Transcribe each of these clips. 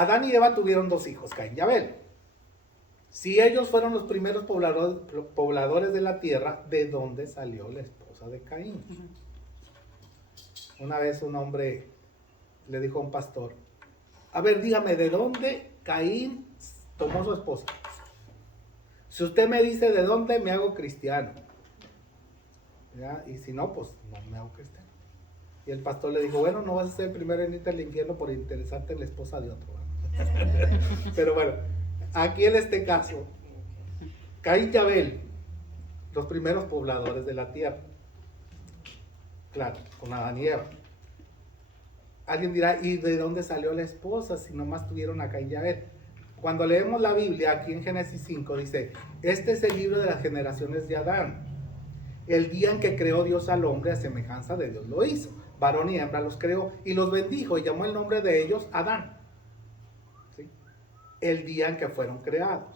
Adán y Eva tuvieron dos hijos, Caín y Abel. Si ellos fueron los primeros pobladores de la tierra, ¿de dónde salió la esposa de Caín? Una vez un hombre le dijo a un pastor, a ver, dígame, ¿de dónde Caín tomó su esposa? Si usted me dice de dónde, me hago cristiano. ¿Ya? Y si no, pues no me hago cristiano. Y el pastor le dijo, bueno, no vas a ser el primero en irte al infierno por interesarte en la esposa de otro. Pero bueno, aquí en este caso, Caín y Abel, los primeros pobladores de la tierra. Claro, con Adán y Eva. Alguien dirá, ¿y de dónde salió la esposa si nomás tuvieron a Caín y Abel? Cuando leemos la Biblia, aquí en Génesis 5, dice, este es el libro de las generaciones de Adán. El día en que creó Dios al hombre, a semejanza de Dios lo hizo. Varón y hembra los creó y los bendijo y llamó el nombre de ellos Adán. ¿Sí? El día en que fueron creados.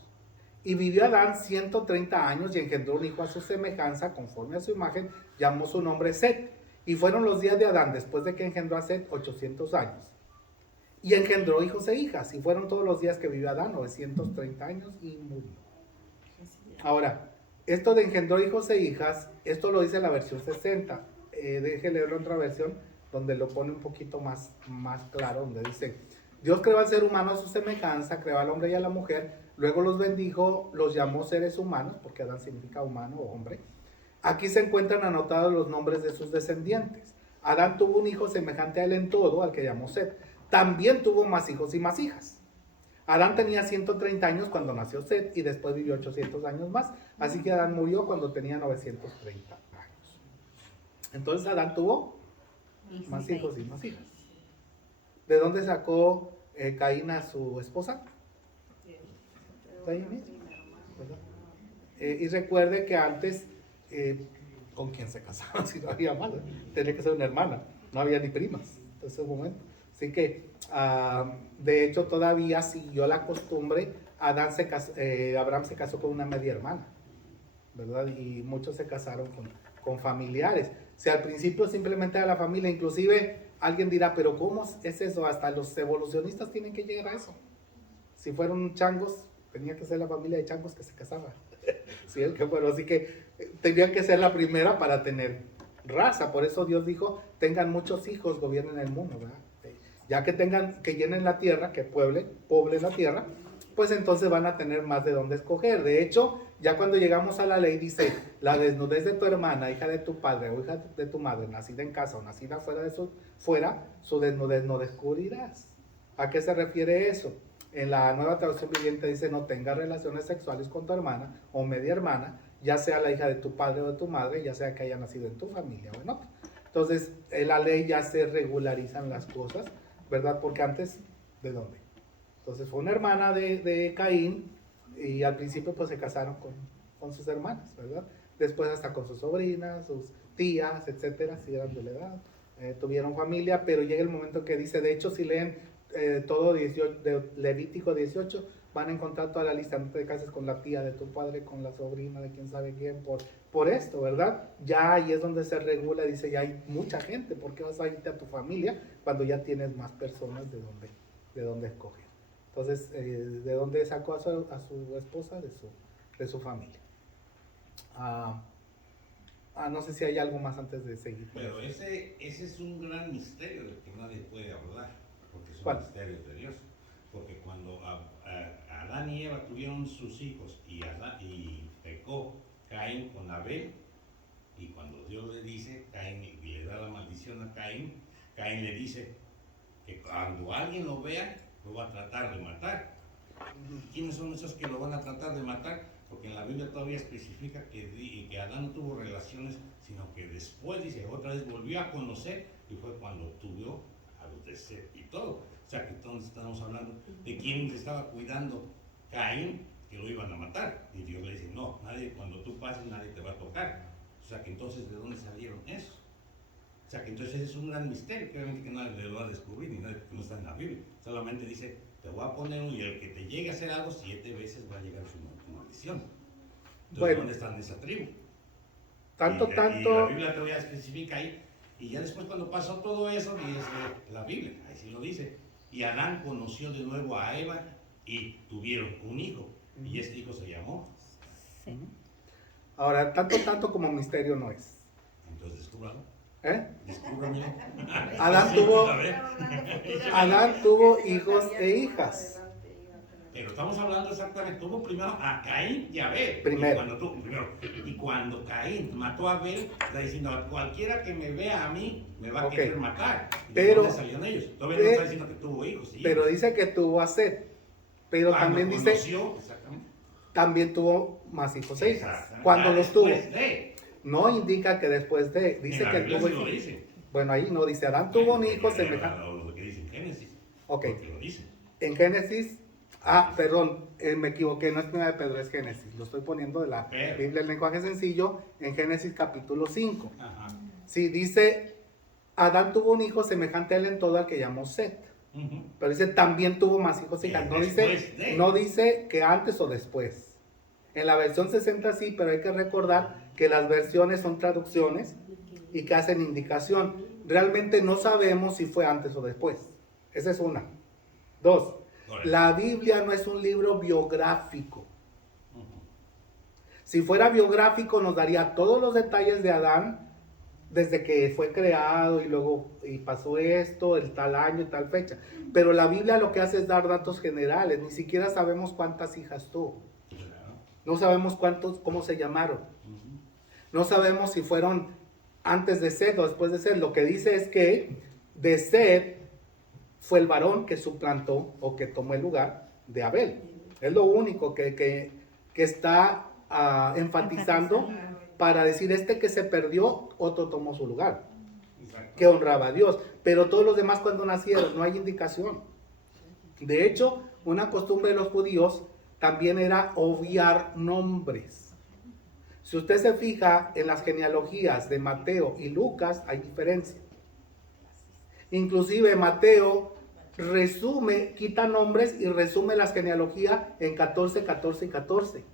Y vivió Adán 130 años y engendró un hijo a su semejanza, conforme a su imagen, llamó su nombre Set. Y fueron los días de Adán, después de que engendró a Set, 800 años. Y engendró hijos e hijas, y fueron todos los días que vivió Adán, 930 años, y murió. Ahora, esto de engendró hijos e hijas, esto lo dice la versión 60. Deje leer otra versión, donde lo pone un poquito más claro, donde dice, Dios creó al ser humano a su semejanza, creó al hombre y a la mujer, luego los bendijo, los llamó seres humanos, porque Adán significa humano o hombre. Aquí se encuentran anotados los nombres de sus descendientes. Adán tuvo un hijo semejante a él en todo, al que llamó Set. También tuvo más hijos y más hijas. Adán tenía 130 años cuando nació Set y después vivió 800 años más. Así que Adán murió cuando tenía 930 años. Entonces Adán tuvo más hijos y más hijas. ¿De dónde sacó Caín a su esposa? De ahí mismo, ¿verdad? Y recuerde que antes, ¿con quién se casaban si no había más? Tenía que ser una hermana, no había ni primas en ese momento. Así que, de hecho, todavía siguió la costumbre. Abraham se casó con una media hermana, ¿verdad? Y muchos se casaron con familiares. O sea, al principio simplemente era la familia. Inclusive, alguien dirá, ¿pero cómo es eso? Hasta los evolucionistas tienen que llegar a eso. Si fueron changos, tenía que ser la familia de changos que se casaba. Sí, el que fueron. Así que tenían que ser la primera para tener raza. Por eso Dios dijo, tengan muchos hijos, gobiernen el mundo, ¿verdad? Ya que llenen la tierra, que poblen la tierra, pues entonces van a tener más de dónde escoger. De hecho, ya cuando llegamos a la ley dice, la desnudez de tu hermana, hija de tu padre o hija de tu madre, nacida en casa o nacida fuera, su desnudez no descubrirás. ¿A qué se refiere eso? En la Nueva Traducción Viviente dice, no tengas relaciones sexuales con tu hermana o media hermana, ya sea la hija de tu padre o de tu madre, ya sea que haya nacido en tu familia o en otra. Entonces, en la ley ya se regularizan las cosas, ¿verdad? Porque antes, ¿de dónde? Entonces fue una hermana de Caín y al principio pues se casaron con sus hermanas, ¿verdad? Después hasta con sus sobrinas, sus tías, etcétera, si eran de la edad, tuvieron familia, pero llega el momento que dice, de hecho si leen todo de Levítico 18, van a encontrar toda la lista, no te cases con la tía de tu padre, con la sobrina de quién sabe quién, por esto, ¿verdad? Ya ahí es donde se regula, dice, ya hay mucha gente, ¿por qué vas a irte a tu familia cuando ya tienes más personas de dónde escoger? Entonces, ¿de dónde sacó a su esposa? De su familia. No sé si hay algo más antes de seguir. Pero ese es un gran misterio del que nadie puede hablar, porque son ¿Cuál? misterios de Dios. Porque cuando Adán y Eva tuvieron sus hijos y pecó Caín con Abel, y cuando Dios le dice, Caín, y le da la maldición a Caín, Caín le dice que cuando alguien lo vea, lo va a tratar de matar. ¿Quiénes son esos que lo van a tratar de matar? Porque en la Biblia todavía especifica que Adán no tuvo relaciones, sino que después, dice, otra vez volvió a conocer y fue cuando tuvo a los de Set y todo. O sea que entonces estamos hablando de quién se estaba cuidando Caín, que lo iban a matar. Y Dios le dice, no, cuando tú pases nadie te va a tocar. O sea que entonces, ¿de dónde salieron esos? O sea que entonces es un gran misterio que obviamente que nadie le va a descubrir, ni nadie que no está en la Biblia. Solamente dice, te voy a poner y el que te llegue a hacer algo 7 veces va a llegar su maldición. Entonces, bueno, ¿dónde están esa tribu? Tanto. Y la Biblia todavía especifica ahí. Y ya después cuando pasó todo eso, dice la Biblia, ahí sí lo dice. Y Adán conoció de nuevo a Eva y tuvieron un hijo. Y este hijo se llamó. Sí. Ahora, tanto como misterio no es. Entonces, descúbralo. Descúbramelo. A ver. Adán tuvo hijos e hijas. Pero estamos hablando exactamente, tuvo primero a Caín y a Abel. Primero. Y cuando Caín mató a Abel, está diciendo, cualquiera que me vea a mí, me va a querer matar. ¿De dónde salieron ellos? Todavía no está diciendo que tuvo hijos. Sí, pero dice que tuvo a Set. Pero también dice, también tuvo más hijos e hijas. Cuando los tuvo. No indica que después de, dice que tuvo hijos. Bueno, ahí no dice, Adán tuvo un hijo semejante. Lo que dice en Génesis. Ok. Lo dice. En Génesis, perdón, me equivoqué, no es Primera de Pedro, es Génesis. Lo estoy poniendo de la Biblia en lenguaje sencillo, en Génesis capítulo 5. Ajá. Sí, dice, Adán tuvo un hijo semejante a él en todo al que llamó Set. Pero dice, también tuvo más hijos y hijas. No dice que antes o después. En la versión 60 sí, pero hay que recordar que las versiones son traducciones y que hacen indicación. Realmente no sabemos si fue antes o después. Esa es una. Dos, la Biblia no es un libro biográfico. Si fuera biográfico nos daría todos los detalles de Adán desde que fue creado y luego pasó esto, el tal año y tal fecha. Pero la Biblia lo que hace es dar datos generales. Ni siquiera sabemos cuántas hijas tuvo. No sabemos cómo se llamaron. No sabemos si fueron antes de Set o después de Set. Lo que dice es que de Set fue el varón que suplantó o que tomó el lugar de Abel. Es lo único que está enfatizando para decir que se perdió, otro tomó su lugar. Que honraba a Dios. Pero todos los demás cuando nacieron no hay indicación. De hecho, una costumbre de los judíos también era obviar nombres. Si usted se fija en las genealogías de Mateo y Lucas, hay diferencia. Inclusive Mateo quita nombres y resume las genealogías en 14, 14 y 14.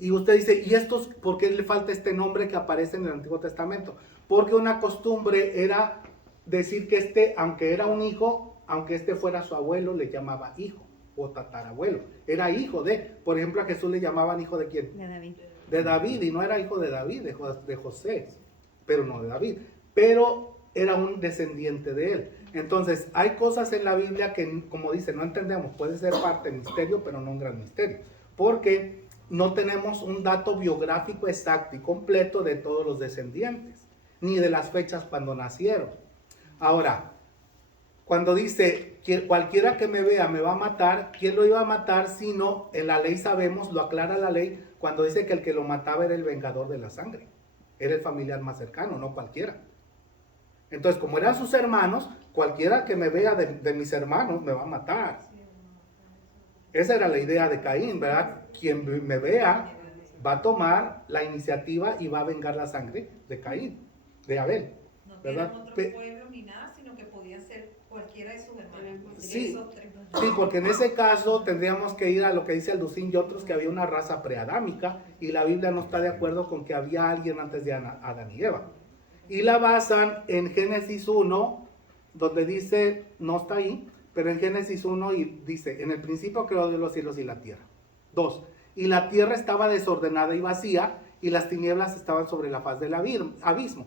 Y usted dice, ¿y estos por qué le falta este nombre que aparece en el Antiguo Testamento? Porque una costumbre era decir que aunque era un hijo, aunque fuera su abuelo, le llamaba hijo o tatarabuelo. Era hijo de, por ejemplo, a Jesús le llamaban hijo de ¿quién? De David. De David, y no era hijo de David, de José, pero no de David. Pero era un descendiente de él. Entonces, hay cosas en la Biblia que, como dice, no entendemos. Puede ser parte del misterio, pero no un gran misterio. Porque no tenemos un dato biográfico exacto y completo de todos los descendientes, ni de las fechas cuando nacieron. Ahora, cuando dice, cualquiera que me vea me va a matar, ¿quién lo iba a matar? Si no, en la ley sabemos, lo aclara la ley, cuando dice que el que lo mataba era el vengador de la sangre. Era el familiar más cercano, no cualquiera. Entonces, como eran sus hermanos, cualquiera que me vea de mis hermanos me va a matar. Esa era la idea de Caín, ¿verdad? Quien me vea va a tomar la iniciativa y va a vengar la sangre de Caín, de Abel. ¿Verdad? No eran otros pueblos ni nada, sino que podía ser cualquiera de sus hermanos. Sí, porque en ese caso tendríamos que ir a lo que dice Alducín y otros, que había una raza preadámica y la Biblia no está de acuerdo con que había alguien antes de Adán y Eva. Y la basan en Génesis 1, donde dice, no está ahí, pero en Génesis 1 y dice, en el principio creó Dios los cielos y la tierra. 2, y la tierra estaba desordenada y vacía, y las tinieblas estaban sobre la faz del abismo.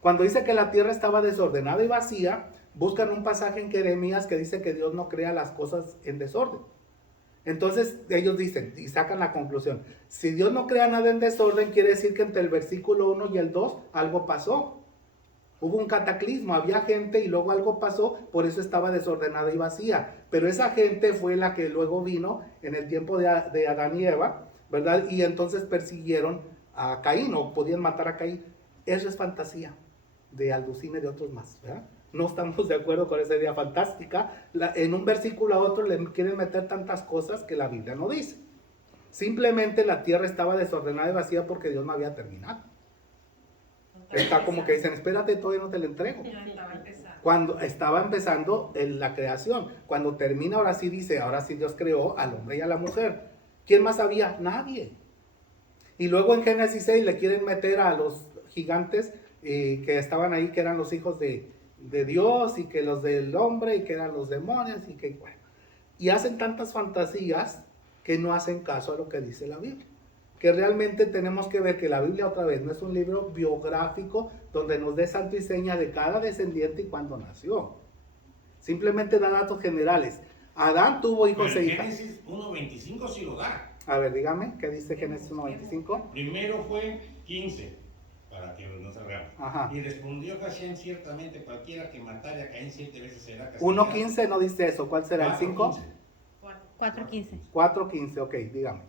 Cuando dice que la tierra estaba desordenada y vacía, buscan un pasaje en Jeremías que dice que Dios no crea las cosas en desorden. Entonces ellos dicen y sacan la conclusión, si Dios no crea nada en desorden, quiere decir que entre el versículo 1 y el 2 algo pasó. Hubo un cataclismo, había gente y luego algo pasó, por eso estaba desordenada y vacía. Pero esa gente fue la que luego vino en el tiempo de Adán y Eva, ¿verdad? Y entonces persiguieron a Caín o podían matar a Caín. Eso es fantasía de Alducín y de otros más, ¿verdad? No estamos de acuerdo con esa idea fantástica. En un versículo a otro le quieren meter tantas cosas que la Biblia no dice. Simplemente la tierra estaba desordenada y vacía porque Dios no había terminado. Está como que dicen, espérate, todavía no te lo entrego. Cuando estaba empezando la creación, cuando termina, ahora sí dice, ahora sí Dios creó al hombre y a la mujer. ¿Quién más había? Nadie. Y luego en Génesis 6 le quieren meter a los gigantes que estaban ahí, que eran los hijos de de Dios y que los del hombre y que eran los demonios y que bueno. Y hacen tantas fantasías que no hacen caso a lo que dice la Biblia. Que realmente tenemos que ver que la Biblia otra vez no es un libro biográfico donde nos dé santo y seña de cada descendiente y cuándo nació. Simplemente da datos generales. Adán tuvo hijos Pero e en hijas. Génesis 1.25 sí lo da. A ver, dígame, ¿qué dice Génesis 1.25? Primero fue 15, para que nos salgamos. Ajá. Y respondió Hashem, ciertamente cualquiera que matare a Caín 7 veces será castigado. 1.15 no dice eso. ¿Cuál será el 5? 4:15. 4.15, ok, dígame.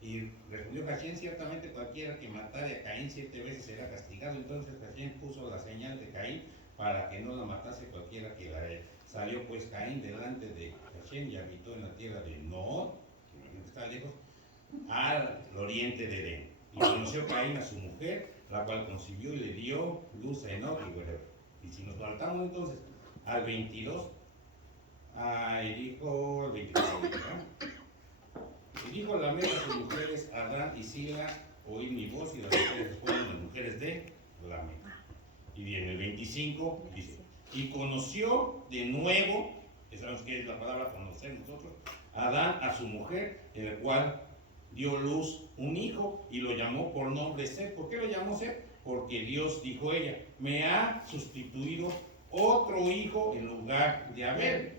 Y respondió Hashem, ciertamente cualquiera que matare a Caín 7 veces será castigado. Entonces Hashem puso la señal de Caín para que no la matase cualquiera que la dé. Salió pues Caín delante de Hashem y habitó en la tierra de Nod, que está lejos, al oriente de Edén. Y conoció Caín a su mujer, la cual concibió y le dio luz a Enoch y bueno. Y si nos saltamos entonces al 22, y dijo el 23, ¿no? Y dijo Lamec a sus mujeres, Adán y Sila, oíd mi voz, y las mujeres fueron las mujeres de Lamec. Y en el 25 dice, y conoció de nuevo, que sabemos que es la palabra conocer nosotros, Adán a su mujer, en el cual dio luz un hijo y lo llamó por nombre Set. ¿Por qué lo llamó Set? Porque Dios dijo ella, me ha sustituido otro hijo en lugar de Abel.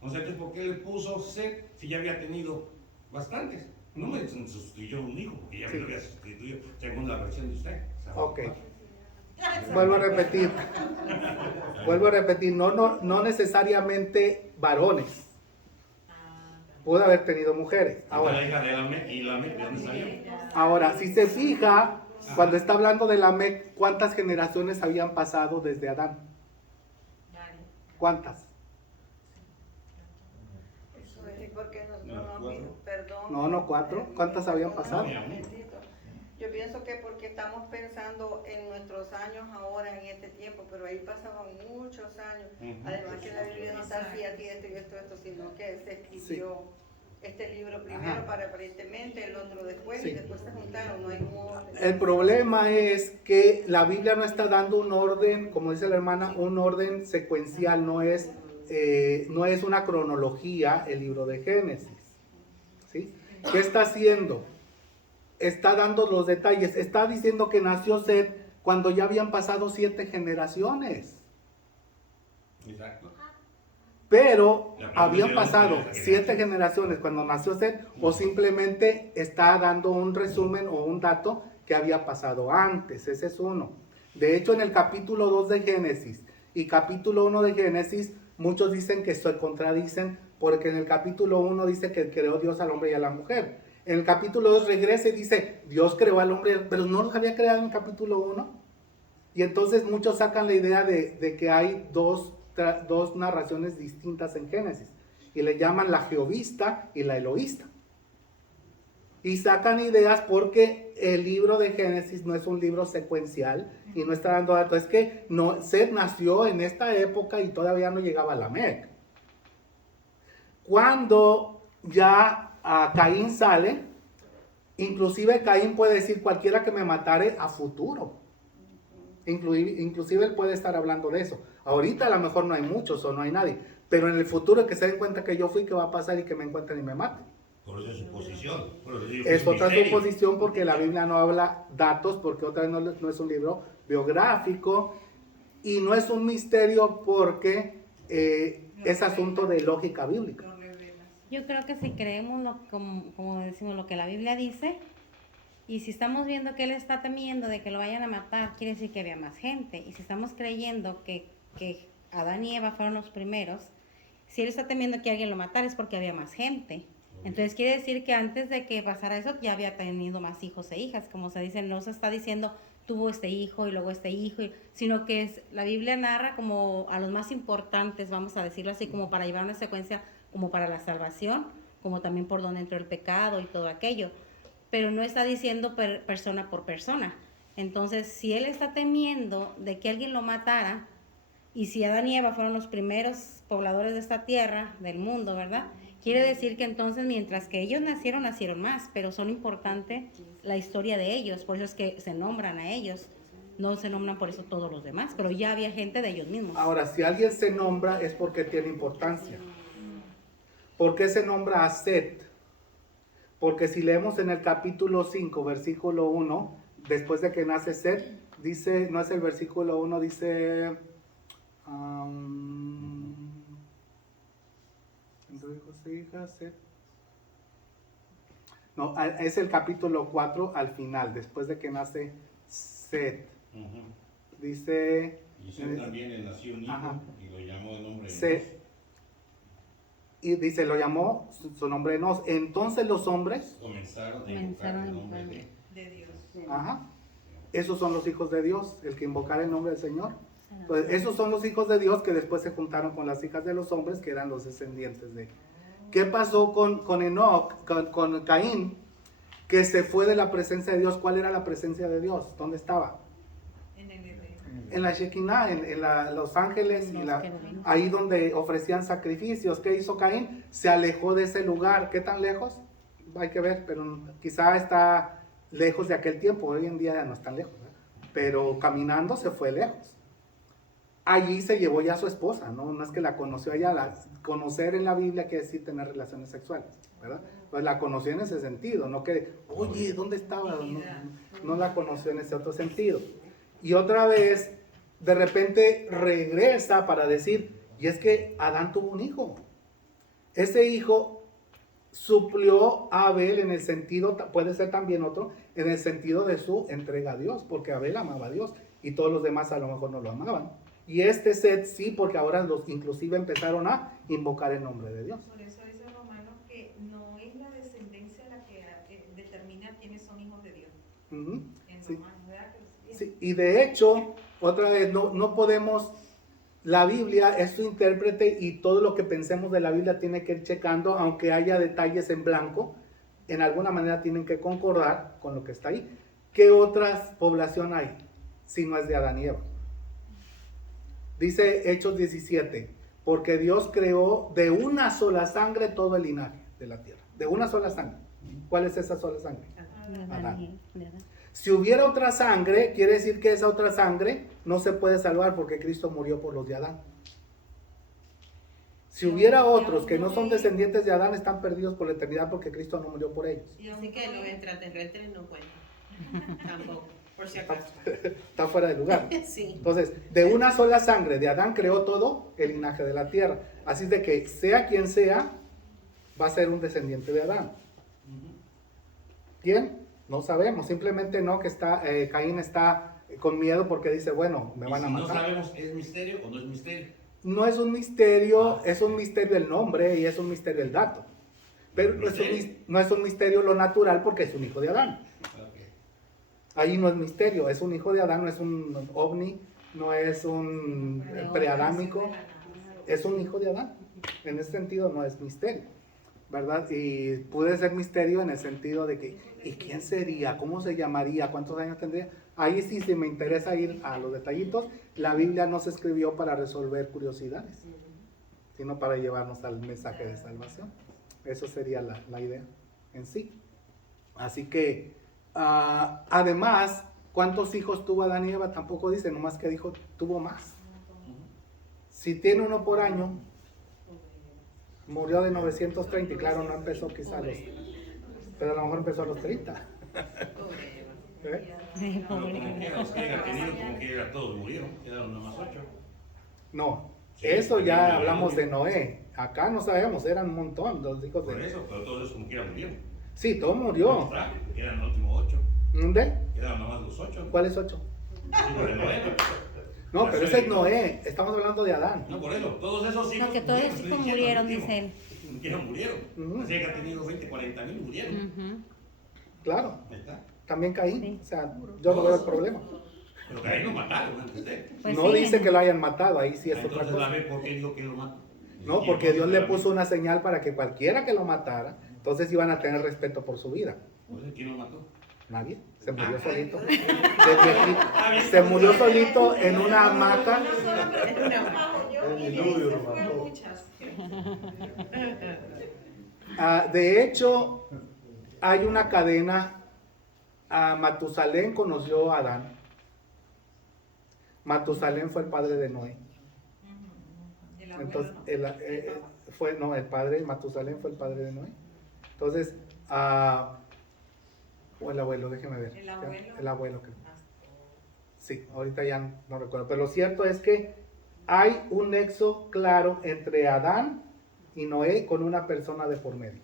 O sea, entonces, ¿por qué le puso Set si ya había tenido bastantes? No me sustituyó un hijo, porque ya me lo había sustituido según la versión de usted. Ok. Vuelvo a repetir, no necesariamente varones. Pudo haber tenido mujeres. Ahora, la hija de Lamec, ¿y Lamec de dónde salió? Ahora, si se fija, cuando está hablando de Lamec, ¿cuántas generaciones habían pasado desde Adán? ¿Cuántas? Eso es porque ¿Cuatro? perdón. No, 4. ¿Cuántas habían pasado? Bendito. Yo pienso que porque estamos pensando en nuestros años ahora, en este tiempo, pero ahí pasaban muchos años. Además que la Biblia no está así, aquí esto y esto, sino que se escribió este libro primero Ajá. para aparentemente el otro después Sí. y después se juntaron, no hay un orden. El problema es que la Biblia no está dando un orden, como dice la hermana, un orden secuencial, no es una cronología el libro de Génesis. ¿Sí? ¿Qué está haciendo? Está dando los detalles, está diciendo que nació Set cuando ya habían pasado 7 generaciones. Exacto. Pero La pregunta habían es, pasado ¿dónde está esa 7 generación? generaciones cuando nació Set, o simplemente está dando un resumen o un dato que había pasado antes. Ese es uno. De hecho, en el capítulo 2 de Génesis y capítulo 1 de Génesis, muchos dicen que se contradicen, porque en el capítulo 1 dice que creó Dios al hombre y a la mujer. En el capítulo 2 regresa y dice, Dios creó al hombre, pero no los había creado en el capítulo 1. Y entonces muchos sacan la idea de que hay dos narraciones distintas en Génesis. Y le llaman la jehovista y la eloísta. Y sacan ideas porque el libro de Génesis no es un libro secuencial y no está dando datos. Es que Set nació en esta época y todavía no llegaba a Lamec. Cuando ya Caín sale, inclusive Caín puede decir cualquiera que me matare a futuro. Inclusive él puede estar hablando de eso. Ahorita a lo mejor no hay muchos o no hay nadie, pero en el futuro que se den cuenta que yo fui, que va a pasar y que me encuentren y me maten. Por eso es suposición. Por eso digo que Es otra misterio. suposición porque la Biblia no habla datos, porque otra vez no es un libro biográfico y no es un misterio porque es asunto de lógica bíblica. Yo creo que si creemos, como decimos, lo que la Biblia dice, y si estamos viendo que él está temiendo de que lo vayan a matar, quiere decir que había más gente. Y si estamos creyendo que Adán y Eva fueron los primeros, si él está temiendo que alguien lo matara es porque había más gente. Entonces quiere decir que antes de que pasara eso ya había tenido más hijos e hijas. Como se dice, no se está diciendo tuvo este hijo y luego este hijo, sino que la Biblia narra como a los más importantes, vamos a decirlo así, como para llevar una secuencia como para la salvación, como también por donde entró el pecado y todo aquello. Pero no está diciendo persona por persona. Entonces, si él está temiendo de que alguien lo matara, y si Adán y Eva fueron los primeros pobladores de esta tierra, del mundo, ¿verdad? Quiere decir que entonces, mientras que ellos nacieron más, pero son importante la historia de ellos, por eso es que se nombran a ellos. No se nombran por eso todos los demás, pero ya había gente de ellos mismos. Ahora, si alguien se nombra es porque tiene importancia. ¿Por qué se nombra a Set? Porque si leemos en el capítulo 5, versículo 1, después de que nace Set, dice, no es el versículo 1, dice... No, es el capítulo 4 al final, después de que nace Set. Ujú. Dice... Y Seth también le nació un hijo Ajá. y lo llamó el nombre de Set. Y dice, lo llamó su nombre Enos. Entonces los hombres, Comenzaron a invocar el nombre de Dios. ajá, esos son los hijos de Dios, el que invocar el nombre del Señor. Pues esos son los hijos de Dios que después se juntaron con las hijas de los hombres que eran los descendientes de... ¿Qué pasó con Enoch, con Caín? Que se fue de la presencia de Dios. ¿Cuál era la presencia de Dios? ¿Dónde estaba? En el Edén. En la Shekinah, los ángeles, y Los querubines. ahí donde ofrecían sacrificios. ¿Qué hizo Caín? Se alejó de ese lugar. ¿Qué tan lejos? Hay que ver, pero quizá está lejos de aquel tiempo. Hoy en día ya no está lejos, ¿verdad? Pero caminando se fue lejos. Allí se llevó ya a su esposa, no es que la conoció allá. Conocer en la Biblia quiere decir tener relaciones sexuales, ¿verdad? Pues la conoció en ese sentido, no que, oye, ¿dónde estaba? No la conoció en ese otro sentido. Y otra vez, de repente regresa para decir, y es que Adán tuvo un hijo. Ese hijo suplió a Abel en el sentido, puede ser también otro, en el sentido de su entrega a Dios, porque Abel amaba a Dios y todos los demás a lo mejor no lo amaban. Y este Set sí, porque ahora los inclusive empezaron a invocar el nombre de Dios. Por eso dice Romanos que no es la descendencia la que determina quiénes son hijos de Dios. Ujú, En sí. Romanos, ¿verdad? Que Sí, y de hecho, otra vez, no podemos, la Biblia es su intérprete y todo lo que pensemos de la Biblia tiene que ir checando, aunque haya detalles en blanco, en alguna manera tienen que concordar con lo que está ahí. ¿Qué otra población hay si no es de Adán y Eva? Dice Hechos 17, porque Dios creó de una sola sangre todo el linaje de la tierra, de una sola sangre. ¿Cuál es esa sola sangre? Adán. Si hubiera otra sangre, quiere decir que esa otra sangre no se puede salvar porque Cristo murió por los de Adán. Si hubiera otros que no son descendientes de Adán, están perdidos por la eternidad porque Cristo no murió por ellos. Y así que los extraterrestres no cuentan. Tampoco, por si acaso. Está fuera de lugar. Sí. Entonces, de una sola sangre de Adán creó todo el linaje de la tierra. Así de que sea quien sea, va a ser un descendiente de Adán. ¿Quién? No sabemos. Simplemente no que Caín está con miedo porque dice, bueno, me van a matar. No sabemos, ¿es misterio o no es misterio? No es un misterio, es un misterio el nombre y es un misterio el dato. Pero no es un misterio lo natural porque es un hijo de Adán. Okay. Ahí no es misterio, es un hijo de Adán, no es un ovni, no es un preadámico, es un hijo de Adán. En ese sentido no es misterio, ¿verdad? Y puede ser misterio en el sentido de que, ¿y quién sería? ¿Cómo se llamaría? ¿Cuántos años tendría? Ahí sí, si me interesa ir a los detallitos, la Biblia no se escribió para resolver curiosidades, sino para llevarnos al mensaje de salvación. Eso sería la idea en sí. Así que, además, ¿cuántos hijos tuvo Adán y Eva? Tampoco dice, nomás que dijo, tuvo más. Si tiene uno por año, murió de 930, y claro, no empezó quizá a los, pero a lo mejor empezó a los 30. ¿Eh? No, como quiera, los que hayan tenido, como quiera, todos murieron, quedaron nomás 8. No, Sí, eso ya sí, hablamos sí. de Noé. Acá no sabemos, eran un montón los hijos Por de... eso, pero todos esos como quiera murieron. Sí, todo murió. Quedan los últimos 8. ¿Dónde? Quedaron nomás los 8. ¿Cuáles 8? De Noé. No, pero ese es Noé, estamos hablando de Adán. No, por eso, todos esos hijos. No, que todos murieron, los estoy hijos diciendo, murieron, al último. dice él. Como quiera murieron. Ujú. Así que ha tenido 20, 40 mil murieron. Ujú. Claro, Ahí está. también Caín, Sí. o sea, yo no veo el problema. Pero que ahí lo mataron antes de. Pues No sí, dice que lo hayan matado, ahí sí es otra Entonces, cosa. a ver, ¿por qué dijo que lo mató? No, porque Dios le puso una señal para que cualquiera que lo matara, entonces iban a tener respeto por su vida. ¿Quién lo mató? Nadie, se murió solito. De viejito. Se murió solito en una hamaca. No solamente trabajo yo, y de ahí se fueron muchas. De hecho, hay una cadena. Matusalén conoció a Adán. Matusalén fue el padre de Noé. El abuelo, Entonces, ¿no? el padre, Matusalén fue el padre de Noé. Entonces, o el abuelo, déjeme ver. El abuelo. El abuelo, creo. Sí, ahorita ya no recuerdo. Pero lo cierto es que hay un nexo claro entre Adán y Noé con una persona de por medio,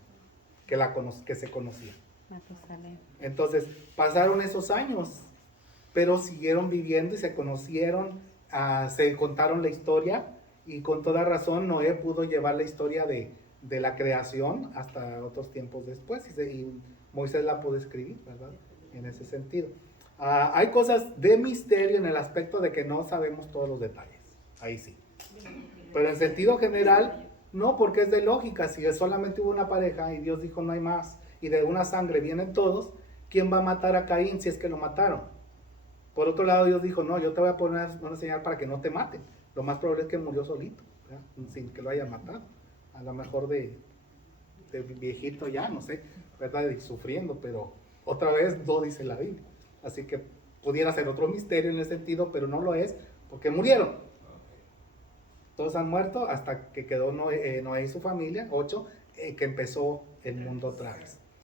que se conocía. Matusalén. Entonces, pasaron esos años, pero siguieron viviendo y se conocieron, se contaron la historia, y con toda razón Noé pudo llevar la historia de la creación hasta otros tiempos después, y Moisés la pudo escribir, ¿verdad? En ese sentido. Hay cosas de misterio en el aspecto de que no sabemos todos los detalles, ahí sí. Pero en sentido general, no, porque es de lógica. Si solamente hubo una pareja y Dios dijo no hay más, y de una sangre vienen todos, ¿quién va a matar a Caín si es que lo mataron? Por otro lado, Dios dijo, no, yo te voy a poner una señal para que no te maten. Lo más probable es que murió solito, ¿verdad? Sin que lo hayan matado. A lo mejor de viejito ya, no sé, ¿verdad? Y sufriendo, pero otra vez no dice la Biblia. Así que pudiera ser otro misterio en ese sentido, pero no lo es, porque murieron. Todos han muerto hasta que quedó Noé y su familia, 8, que empezó el mundo otra vez.